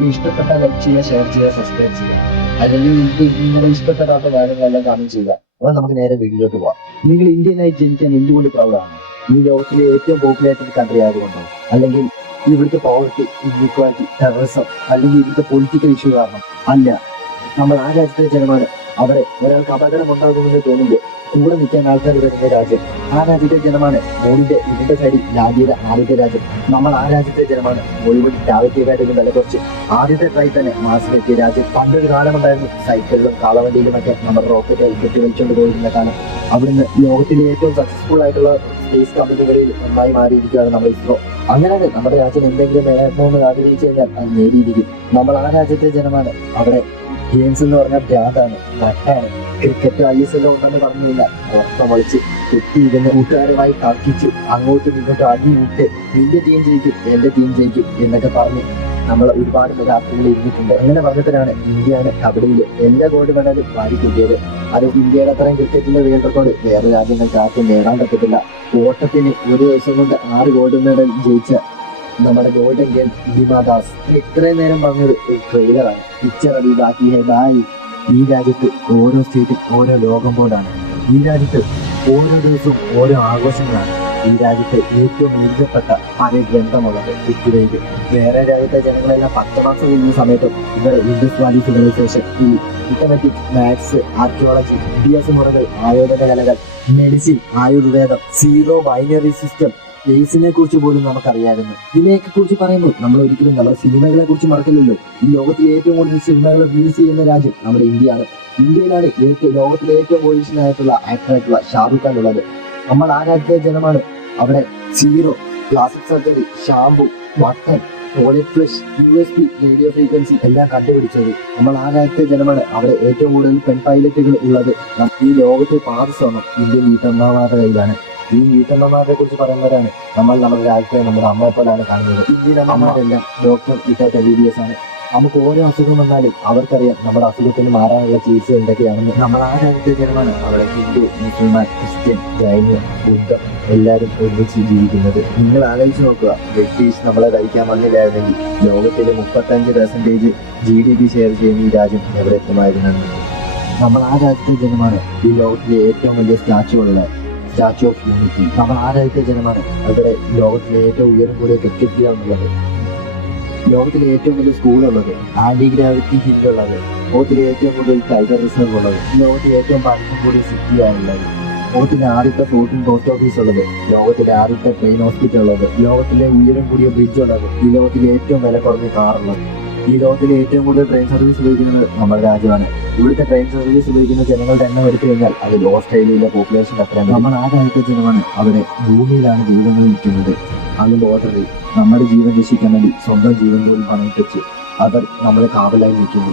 Video ഇഷ്ടപ്പെട്ടാൽ like ചെയ്യുക, share ചെയ്യുക, സബ്സ്ക്രൈബ് ചെയ്യുക. അല്ലെങ്കിൽ നിങ്ങൾക്ക് നിങ്ങളുടെ ഇഷ്ടപ്പെടാത്ത കാര്യങ്ങളെല്ലാം കമന്റ് ചെയ്യുക. അപ്പോൾ നമുക്ക് നേരെ വീഡിയോയിലോട്ട് പോവാം. നിങ്ങൾ ഇന്ത്യനായി ജനിക്കാൻ എന്തുകൊണ്ട് പ്രൗഡാണ്? ഈ ലോകത്തിലെ ഏറ്റവും പോപ്പുലേറ്റഡ് കൺട്രി ആയതുകൊണ്ടോ, അല്ലെങ്കിൽ ഇവിടുത്തെ പോവർട്ടി, ഇൻഇക്വാലിറ്റി, ടെററിസം, അല്ലെങ്കിൽ ഇവിടുത്തെ പൊളിറ്റിക്കൽ ഇഷ്യൂ കാരണം? അല്ല. നമ്മൾ ആ രാജ്യത്തെ ജനമാണ്. അവിടെ ഒരാൾക്ക് അപകടം ഉണ്ടാകുമെന്ന് തോന്നുമ്പോൾ കൂടെ നിൽക്കാൻ ആൾക്കാർ വരുന്ന രാജ്യം ആ രാജ്യത്തെ ജനമാണ്. മോഡിന്റെ ഇതിന്റെ സൈഡിൽ ലാലിയുടെ ആദ്യത്തെ രാജ്യം നമ്മൾ ആ രാജ്യത്തെ ജനമാണ്. ബോളിവുഡ് ടാവറ്റിയതായിട്ട് വില കുറച്ച് ആദ്യത്തെ ട്രൈ തന്നെ മാസിലെത്തിയ രാജ്യം. പണ്ടൊരു കാലമുണ്ടായിരുന്നു സൈക്കിളിലും കാളവണ്ടിയിലുമൊക്കെ നമ്മുടെ റോക്കറ്റ് കെട്ടി വലിച്ചുകൊണ്ട് പോയിരുന്ന കാലം. അവിടുന്ന് ലോകത്തിലെ ഏറ്റവും സക്സസ്ഫുൾ ആയിട്ടുള്ള സ്പേസ് കമ്പനികളിൽ ഒന്നായി മാറിയിരിക്കുകയാണ് നമ്മുടെ ഇസ്രോ. അങ്ങനെയാണ് നമ്മുടെ രാജ്യം എന്തെങ്കിലും നേടണമെന്ന് ആഗ്രഹിച്ചു കഴിഞ്ഞാൽ അത് നേടിയിരിക്കും. നമ്മൾ ആ രാജ്യത്തെ ജനമാണ്. അവിടെ ഗെയിംസ് എന്ന് പറഞ്ഞാൽ ഭ്രാന്താണ്, നട്ടാണ്. ക്രിക്കറ്റ് ISL ഉണ്ടെന്ന് പറഞ്ഞു കഴിഞ്ഞാൽ ഉറക്കം വലിച്ച് കുത്തിയിരുന്ന് കൂട്ടുകാരുമായി തർക്കിച്ച് അങ്ങോട്ടും ഇങ്ങോട്ടും അടിവിട്ട് നിന്റെ ടീം ജയിക്കും, എന്റെ ടീം ജയിക്കും എന്നൊക്കെ പറഞ്ഞ് നമ്മൾ ഒരുപാട് രാത്രികൾ ഇരുന്നിട്ടുണ്ട്. അങ്ങനെ പറഞ്ഞപ്പോഴാണ് ഇന്ത്യയാണ് കബഡിയിൽ എല്ലാ ഗോൾഡ് മെഡലും വാരിക്കൂട്ടിയത്. അത് ഇന്ത്യയുടെ അത്രയും ക്രിക്കറ്റിന്റെ വേൾഡ് റെക്കോർഡ് വേറെ രാജ്യങ്ങൾക്ക് ആർക്കും നേടാൻ പറ്റത്തില്ല. ഓട്ടത്തിന് ഒരു ദിവസം കൊണ്ട് 6 ഗോൾഡ് മെഡൽ ജയിച്ച നമ്മുടെ ഗോൾഡൻ ഗെയിം ഹിമാദാസ്. ഇത്രയും നേരം പറഞ്ഞത് ഒരു ട്രെയിലറാണ്. പിക്ചർ അടി ബാക്കി ഹേ ബായ്. ഈ രാജ്യത്ത് ഓരോ സ്റ്റേറ്റും ഓരോ ലോകം പോലാണ്. ഈ രാജ്യത്ത് ഓരോ ദിവസവും ഓരോ ആഘോഷങ്ങളാണ്. ഈ രാജ്യത്തെ ഏറ്റവും എഴുതപ്പെട്ട പല ഗ്രന്ഥമുള്ളത് ഋഗ്വേദ്. വേറെ രാജ്യത്തെ ജനങ്ങളെല്ലാം 10 മാസം കഴിയുന്ന സമയത്തും ഇവിടെ ഇൻഡസ് വാലി സിവിലൈസേഷൻ, ഈ മാത്തമാറ്റിക്സ്, മാത്സ്, ആർക്കിയോളജി, വിദ്യാഭ്യാസ മുറകൾ, ആയോധന കലകൾ, മെഡിസിൻ, ആയുർവേദം, സീറോ ബൈനറി സിസ്റ്റം, സ്പേസിനെ കുറിച്ച് പോലും നമുക്കറിയായിരുന്നു. ഇതിനെയൊക്കെ കുറിച്ച് പറയുമ്പോൾ നമ്മൾ ഒരിക്കലും നമ്മുടെ സിനിമകളെ കുറിച്ച് മറക്കില്ലല്ലോ. ഈ ലോകത്തിലെ ഏറ്റവും കൂടുതൽ സിനിമകൾ റിലീസ് ചെയ്യുന്ന രാജ്യം നമ്മുടെ ഇന്ത്യയാണ്. ഇന്ത്യയിലാണ് ലോകത്തിലെ ഏറ്റവും പൊളിഷ്യനായിട്ടുള്ള ആക്ടറായിട്ടുള്ള ഷാറുഖ് ഖാൻ ഉള്ളത്. നമ്മൾ ആ രാജ്യത്തെ ജനമാണ്. അവിടെ zero, plastic surgery, shampoo, button, toilet flush, USB, radio frequency എല്ലാം കണ്ടുപിടിച്ചത് നമ്മൾ ആ രാജ്യത്തെ ജനമാണ്. അവിടെ ഏറ്റവും കൂടുതൽ പെൺ പൈലറ്റുകൾ ഉള്ളത് ഈ ലോകത്തെ പാതി സ്വർണം ഇന്ത്യൻ വീട്ടമ്മമാരുടെ കയ്യിലാണ്. ഈ വീട്ടമ്മമാരെ കുറിച്ച് പറയുന്നവരാണ് നമ്മുടെ രാജ്യത്തെ നമ്മുടെ അമ്മയെ പോലാണ് കാണുന്നത്. ഇന്ത്യൻ അമ്മമാരെല്ലാം ഡോക്ടർ വിത്തൗട്ട് MBBS ആണ്. നമുക്ക് ഓരോ അസുഖം വന്നാലും അവർക്കറിയാം നമ്മുടെ അസുഖത്തിന് മാറാനുള്ള ചികിത്സ എന്തൊക്കെയാണെന്ന്. നമ്മൾ ആ രാജ്യത്തെ ജനമാണ്. അവിടെ ഹിന്ദു, മുസ്ലിമാൻ, ക്രിസ്ത്യൻ, ജൈന, ബുദ്ധം എല്ലാവരും ഒരുമിച്ച് ജീവിക്കുന്നത്. നിങ്ങൾ ആലോചിച്ച് നോക്കുക, ബ്രിട്ടീഷ് നമ്മളെ ഭരിക്കാൻ വന്നില്ലായിരുന്നെങ്കിൽ ലോകത്തിലെ 35% GDP ഷെയർ ചെയ്യുന്ന ഈ രാജ്യം എവിടെ എത്തുമായിരുന്നെന്ന്. നമ്മൾ ആ രാജ്യത്തെ ജനമാണ്. ഈ ലോകത്തിലെ ഏറ്റവും വലിയ സ്റ്റാച്യു ഓഫ് യൂണിറ്റി നമ്മൾ ആ രാജ്യത്തെ ജനമാണ്. അവിടെ ലോകത്തിലെ ഏറ്റവും ഉയരം കൂടിയ ക്രിക്കറ്റ് ഗ്രൗണ്ട് ഉള്ളത്, ലോകത്തിലെ ഏറ്റവും വലിയ സ്കൂളുള്ളത്, ആന്റി ഗ്രാവിറ്റി ഹില്ലുള്ളത്, ലോകത്തിലെ ഏറ്റവും കൂടുതൽ ടൈഗർ റിസർവ് ഉള്ളത്, ലോകത്തിലെ ഏറ്റവും പഴക്കം കൂടിയ സിറ്റിയാണുള്ളത്, ലോകത്തിലെ ആദ്യത്തെ ഫ്ലോട്ടിംഗ് പോസ്റ്റ് ഓഫീസ് ഉള്ളത്, ലോകത്തിലെ ആദ്യത്തെ ട്രെയിൻ ഹോസ്പിറ്റൽ ഉള്ളത്, ലോകത്തിലെ ഉയരം കൂടിയ ബ്രിഡ്ജ് ഉള്ളത്, ഈ ലോകത്തിലെ ഏറ്റവും വില കുറഞ്ഞ കാറുള്ളത്. ഈ ലോകത്തിലെ ഏറ്റവും കൂടുതൽ ട്രെയിൻ സർവീസ് ഉപയോഗിക്കുന്നത് നമ്മുടെ രാജ്യമാണ്. ഇവിടുത്തെ ട്രെയിൻ സർവീസ് ഉപയോഗിക്കുന്ന ജനങ്ങളുടെ എണ്ണം എടുത്തു കഴിഞ്ഞാൽ അതിൽ ഓസ്ട്രേലിയയിലെ പോപ്പുലേഷൻ അത്രയാണ്. നമ്മൾ ആ രാജ്യത്തെ ജനമാണ്. അവിടെ ഭൂമിയിലാണ് ദൈവങ്ങൾ നിൽക്കുന്നത്. അങ്ങ് ബോർഡറിൽ നമ്മുടെ ജീവൻ രക്ഷിക്കാൻ വേണ്ടി സ്വന്തം ജീവൻ പോലും പണയം വെച്ച് അവർ നമ്മളെ കാവലായി നിൽക്കുന്നു.